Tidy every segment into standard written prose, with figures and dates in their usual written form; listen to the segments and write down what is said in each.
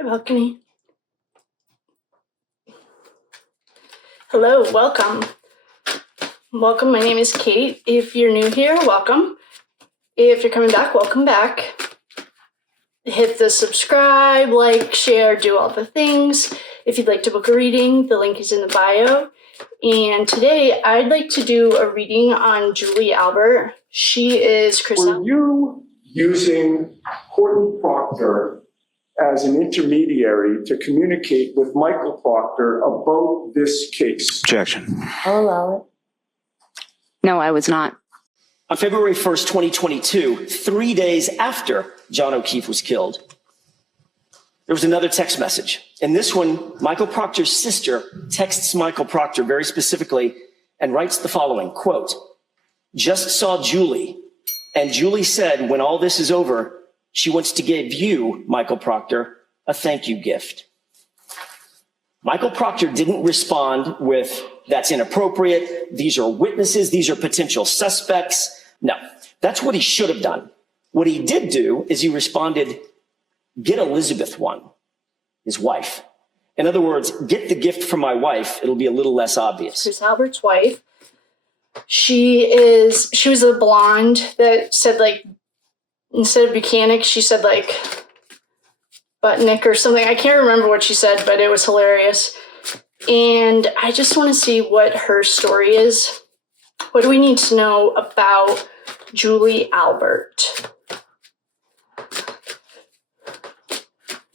Hi, balcony. Hello, welcome. Welcome, my name is Kate. If you're new here, welcome. If you're coming back, welcome back. Hit the subscribe, like, share, do all the things. If you'd like to book a reading, the link is in the bio. And today, I'd like to do a reading on Julie Albert. She is Chris. Were you using Horton Proctor as an intermediary to communicate with Michael Proctor about this case? Objection. I'll allow it. No, I was not. On February 1st, 2022, 3 days after John O'Keefe was killed, there was another text message. In this one, Michael Proctor's sister texts Michael Proctor very specifically and writes the following, quote, "Just saw Julie, and Julie said when all this is over, she wants to give you, Michael Proctor, a thank you gift." Michael Proctor didn't respond with, "That's inappropriate. These are witnesses. These are potential suspects." No, that's what he should have done. What he did do is he responded, "Get Elizabeth one," his wife. In other words, get the gift from my wife. It'll be a little less obvious. Chris Albert's wife. She was a blonde that said, like, instead of Buchanan, she said, like, Butnick or something. I can't remember what she said, but it was hilarious. And I just want to see what her story is. What do we need to know about Julie Albert?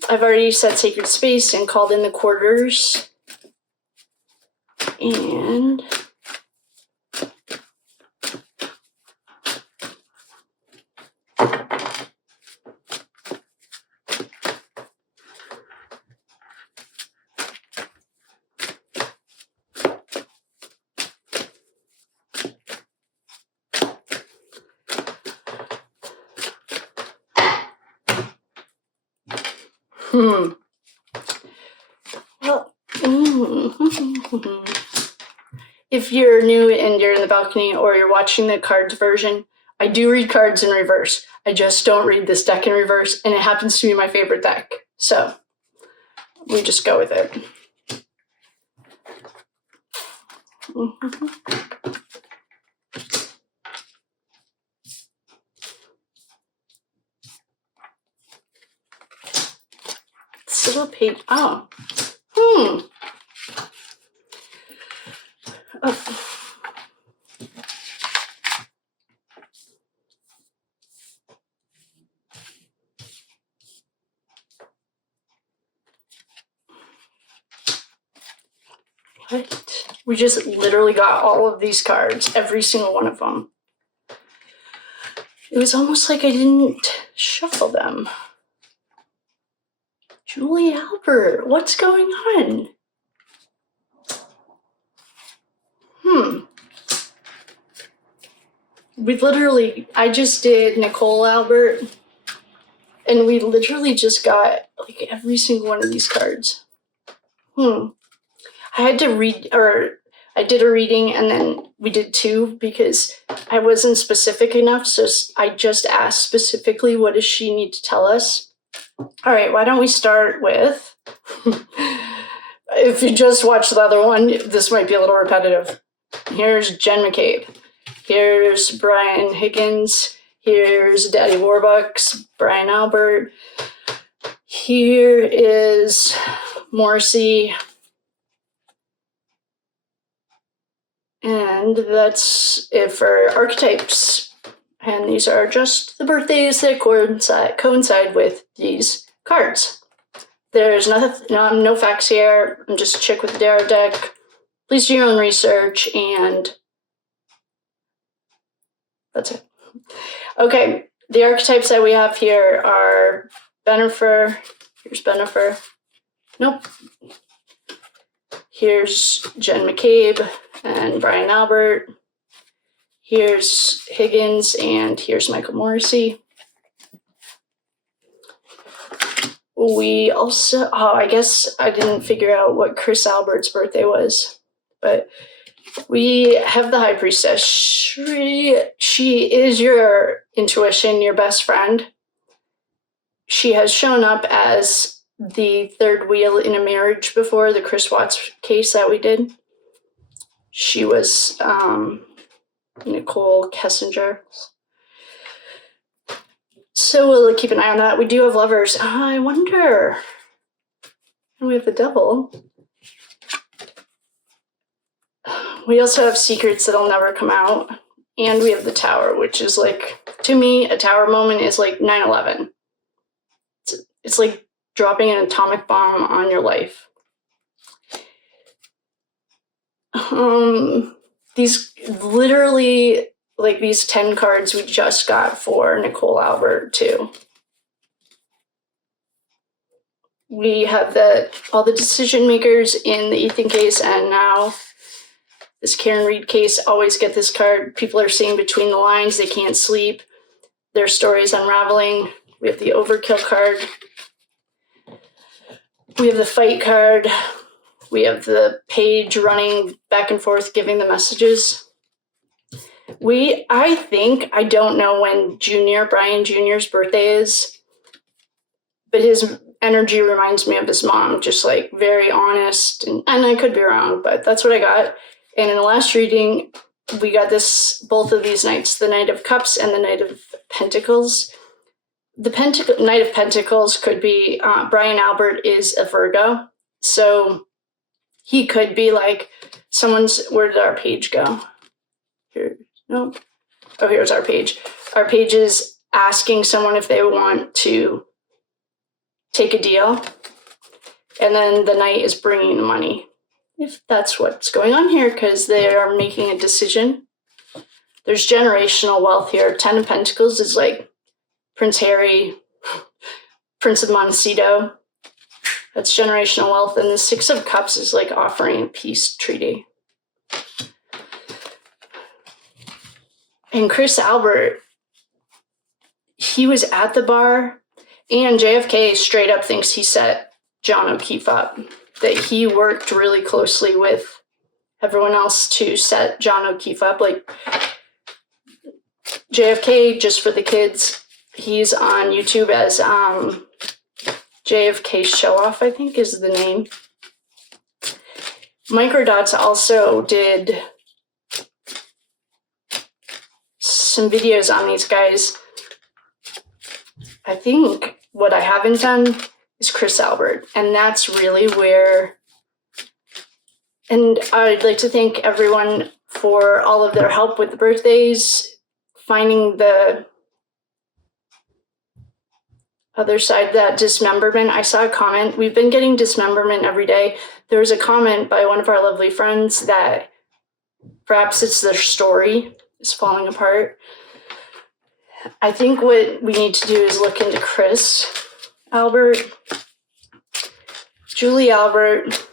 I've already set sacred space and called in the quarters. And well, if you're new and you're in the balcony or you're watching the cards version, I do read cards in reverse. I just don't read this deck in reverse, and it happens to be my favorite deck. So we just go with it. This little page. Oh. Oh. What? We just literally got all of these cards, every single one of them. It was almost like I didn't shuffle them. Julie Albert, what's going on? I just did Nicole Albert, and we literally just got like every single one of these cards. I had to read, or I did a reading and then we did two because I wasn't specific enough. So I just asked specifically, what does she need to tell us? All right, why don't we start with, if you just watched the other one, this might be a little repetitive. Here's Jen McCabe. Here's Brian Higgins. Here's Daddy Warbucks, Brian Albert. Here is Morrissey. And that's it for archetypes. And these are just the birthdays that coincide with these cards. There's no facts here. I'm just a chick with a tarot deck. Please do your own research, and that's it. Okay, the archetypes that we have here are Bennifer. Here's Bennifer. Nope. Here's Jen McCabe and Brian Albert. Here's Higgins, and here's Michael Morrissey. We also, I guess I didn't figure out what Chris Albert's birthday was, but we have the High Priestess. She is your intuition, your best friend. She has shown up as the third wheel in a marriage before, the Chris Watts case that we did. She was Nicole Kessinger. So we'll keep an eye on that. We do have lovers. I wonder. We have the devil. We also have secrets that'll never come out. And we have the tower, which is like, to me, a tower moment is like 9/11. It's like dropping an atomic bomb on your life. These literally, like these 10 cards we just got for Nicole Albert too. We have all the decision makers in the Ethan case, and now this Karen Reed case always get this card. People are seeing between the lines. They can't sleep. Their story is unraveling. We have the overkill card. We have the fight card. We have the page running back and forth, giving the messages. I don't know when Brian Jr.'s birthday is, but his energy reminds me of his mom, just like very honest. And I could be wrong, but that's what I got. And in the last reading, we got both of these knights, the Knight of Cups and the Knight of Pentacles. The Knight of Pentacles could be, Brian Albert is a Virgo. So he could be like where did our page go? Here, no. Oh, here's our page. Our page is asking someone if they want to take a deal. And then the knight is bringing the money. If that's what's going on here, because they are making a decision. There's generational wealth here. 10 of Pentacles is like Prince Harry, Prince of Montecito. That's generational wealth. And the 6 of Cups is like offering a peace treaty. And Chris Albert, he was at the bar, and JFK straight up thinks he set John O'Keefe up, that he worked really closely with everyone else to set John O'Keefe up. Like JFK, just for the kids, he's on YouTube as JFK Show Off, I think is the name. Microdots also did some videos on these guys. I think what I haven't done is Chris Albert, and that's really where, and I'd like to thank everyone for all of their help with the birthdays, finding the other side of that dismemberment. I saw a comment. We've been getting dismemberment every day. There was a comment by one of our lovely friends that perhaps it's their story is falling apart. I think what we need to do is look into Chris Albert, Julie Albert,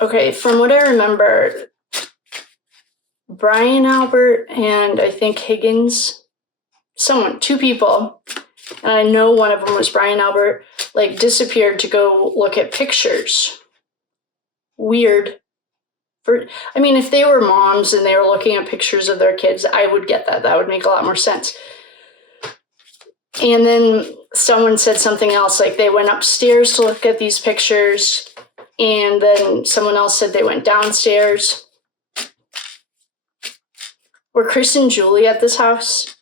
okay, from what I remember, Brian Albert and I think Higgins, two people, and I know one of them was Brian Albert, like disappeared to go look at pictures. Weird. If they were moms and they were looking at pictures of their kids, I would get that. That would make a lot more sense. And then someone said something else, like they went upstairs to look at these pictures, and then someone else said they went downstairs. Were Chris and Julie at this house?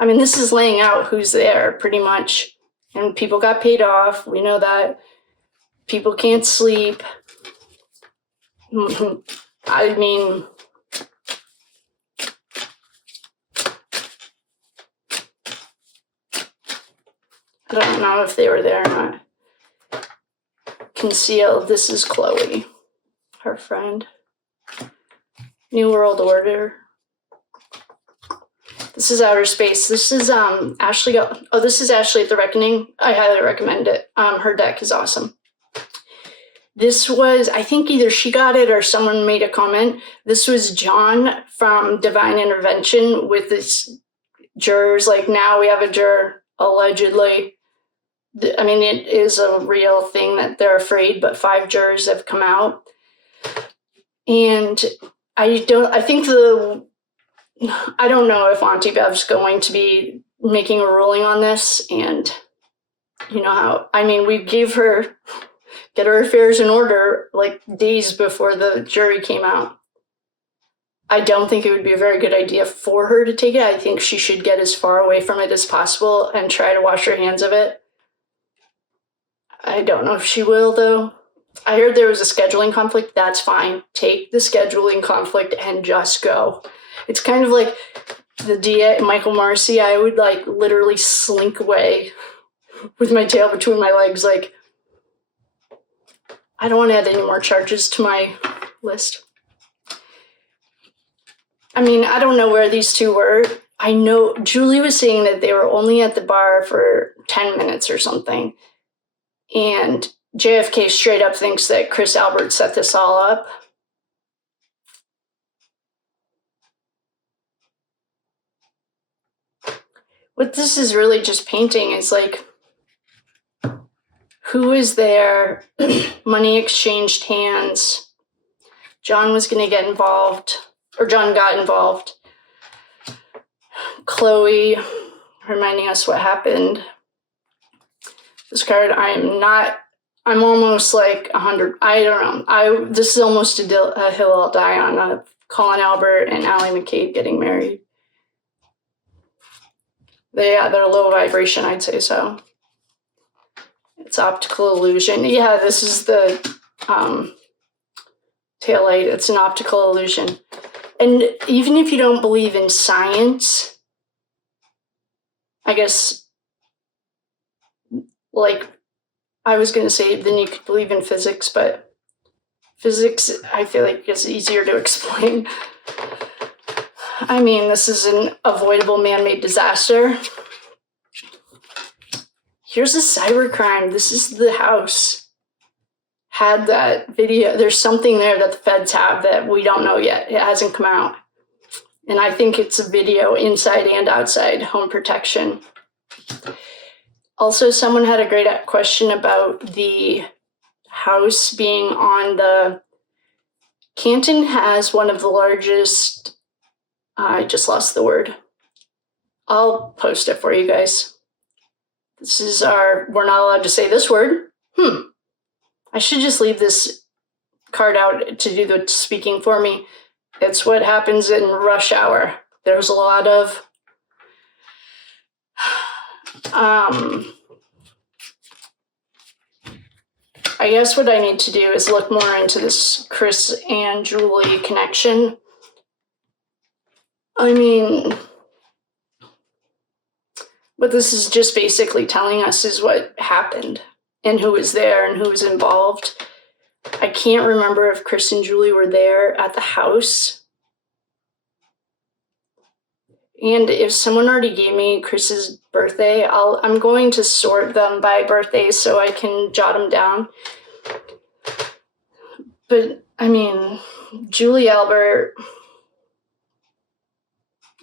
This is laying out who's there, pretty much. And people got paid off. We know that. People can't sleep. I don't know if they were there or not. Concealed. This is Chloe, her friend. New World Order. This is Outer Space. This is Ashley. Oh, this is Ashley at the Reckoning. I highly recommend it. Her deck is awesome. This was, I think either she got it or someone made a comment. This was John from Divine Intervention with his jurors. Like now we have a juror, allegedly. It is a real thing that they're afraid, but 5 jurors have come out. And I think the I don't know if Auntie Bev's going to be making a ruling on this, and you know how, I mean, we gave her, get her affairs in order like days before the jury came out. I don't think it would be a very good idea for her to take it. I think she should get as far away from it as possible and try to wash her hands of it. I don't know if she will, though. I heard there was a scheduling conflict. That's fine. Take the scheduling conflict and just go. It's kind of like the DA, Michael Marcy. I would like literally slink away with my tail between my legs. Like, I don't want to add any more charges to my list. I mean, I don't know where these two were. I know Julie was saying that they were only at the bar for 10 minutes or something. And JFK straight up thinks that Chris Albert set this all up. What this is really just painting is like, who is there? Money exchanged hands. John was going to get involved, or John got involved. Chloe reminding us what happened. This card, I'm almost like 100, I don't know. This is almost a hill I'll die on. Collin Albert and Allie McCabe getting married. They're low vibration, I'd say so. It's optical illusion. Yeah, this is the taillight. It's an optical illusion. And even if you don't believe in science, I guess, like, I was going to say then you could believe in physics, but physics, I feel like, is easier to explain. I mean, this is an avoidable man-made disaster. Here's a cybercrime. This is the house. Had that video. There's something there that the feds have that we don't know yet. It hasn't come out. And I think it's a video inside and outside home protection. Also, someone had a great question about the house being on the... Canton has one of the largest... I just lost the word. I'll post it for you guys. This is our... We're not allowed to say this word. I should just leave this card out to do the speaking for me. It's what happens in rush hour. There's a lot of... I guess what I need to do is look more into this Chris and Julie connection. I mean, what this is just basically telling us is what happened and who was there and who was involved. I can't remember if Chris and Julie were there at the house. And if someone already gave me Chris's birthday, I'm going to sort them by birthday so I can jot them down. But, I mean, Julie Albert,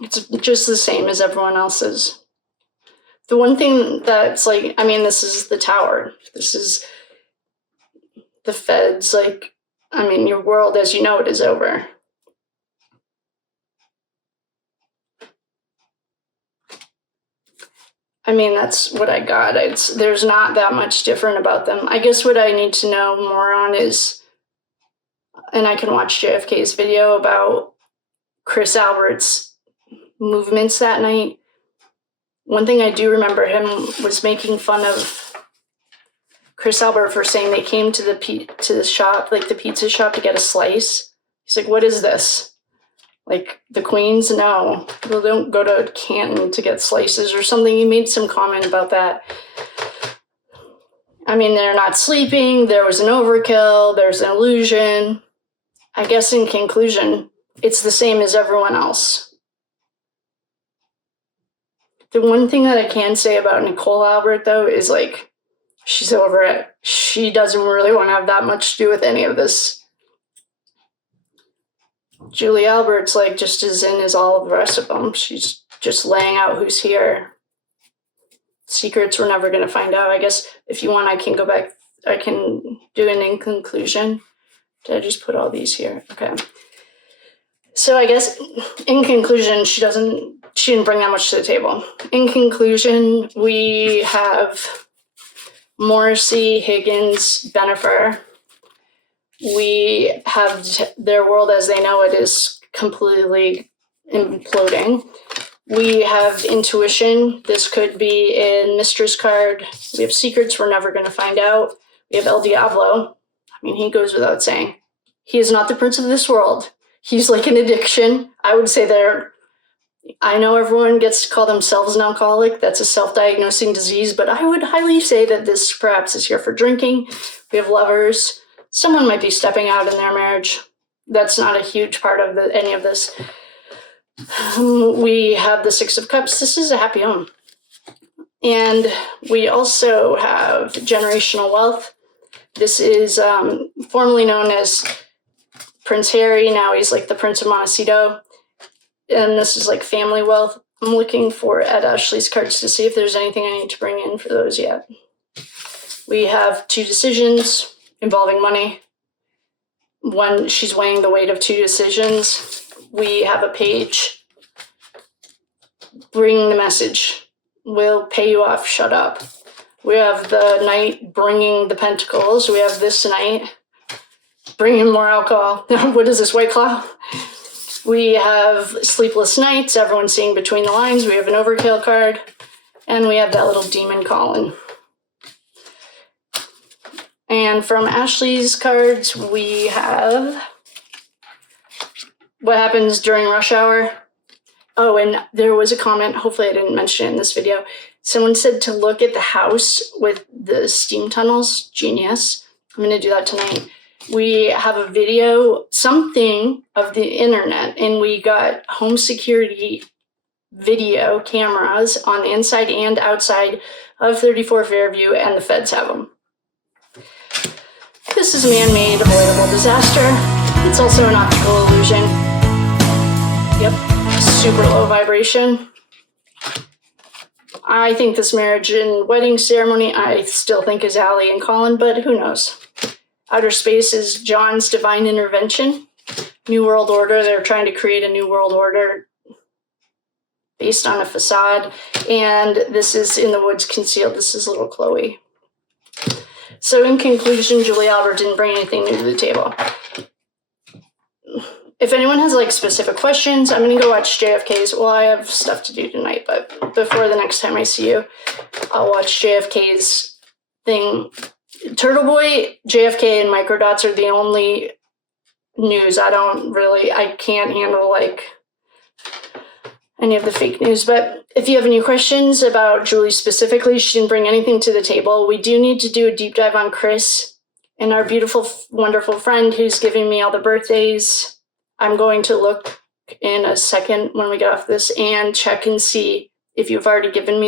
it's just the same as everyone else's. The one thing that's like, I mean, this is the tower. This is the feds. Like, I mean, your world as you know it is over. I mean, that's what I got. There's not that much different about them. I guess what I need to know more on is, and I can watch JFK's video about Chris Albert's movements that night. One thing I do remember him was making fun of Chris Albert for saying they came to the shop, like the pizza shop, to get a slice. He's like, "What is this? Like the Queens? No, they don't go to Canton to get slices or something." He made some comment about that. I mean, they're not sleeping. There was an overkill. There's an illusion. I guess in conclusion, it's the same as everyone else. The one thing that I can say about Nicole Albert, though, is like, she's over it. She doesn't really want to have that much to do with any of this. Julie Albert's like just as in as all of the rest of them. She's just laying out who's here. Secrets we're never going to find out. I guess if you want, I can go back. I can do an in conclusion. Did I just put all these here? Okay. So I guess in conclusion, she didn't bring that much to the table. In conclusion, we have Morrissey, Higgins, Benifer. We have their world as they know it is completely imploding. We have intuition. This could be in Mistress card. We have secrets we're never going to find out. We have El Diablo. I mean, he goes without saying. He is not the prince of this world. He's like an addiction. I would say I know everyone gets to call themselves an alcoholic. That's a self-diagnosing disease, but I would highly say that this perhaps is here for drinking. We have lovers. Someone might be stepping out in their marriage. That's not a huge part of any of this. We have the Six of Cups. This is a happy home. And we also have generational wealth. This is formerly known as Prince Harry. Now he's like the Prince of Montecito. And this is like family wealth. I'm looking for Ed Ashley's cards to see if there's anything I need to bring in for those yet. We have 2 decisions involving money. One, she's weighing the weight of 2 decisions. We have a page bringing the message. We'll pay you off, shut up. We have the knight bringing the pentacles. We have this knight bringing more alcohol. What is this, White Claw? We have sleepless nights, everyone seeing between the lines. We have an overkill card. And we have that little demon Collin. And from Ashley's cards, we have what happens during rush hour. Oh, and there was a comment, hopefully I didn't mention it in this video. Someone said to look at the house with the steam tunnels. Genius. I'm going to do that tonight. We have a video, something of the internet, and we got home security video cameras on the inside and outside of 34 Fairview, and the feds have them. This is man-made avoidable disaster. It's also an optical illusion. Yep, super low vibration. I think this marriage and wedding ceremony, I still think is Allie and Collin, but who knows? Outer space is John's divine intervention. New World Order, they're trying to create a new world order based on a facade. And this is in the woods concealed. This is little Chloe. So in conclusion, Julie Albert didn't bring anything new to the table. If anyone has like specific questions, I'm going to go watch JFK's. Well, I have stuff to do tonight, but before the next time I see you, I'll watch JFK's thing. Turtle Boy, JFK, and Microdots are the only news. I can't handle like any of the fake news. But if you have any questions about Julie specifically, she didn't bring anything to the table. We do need to do a deep dive on Chris and our beautiful, wonderful friend who's giving me all the birthdays. I'm going to look in a second when we get off this and check and see if you've already given me the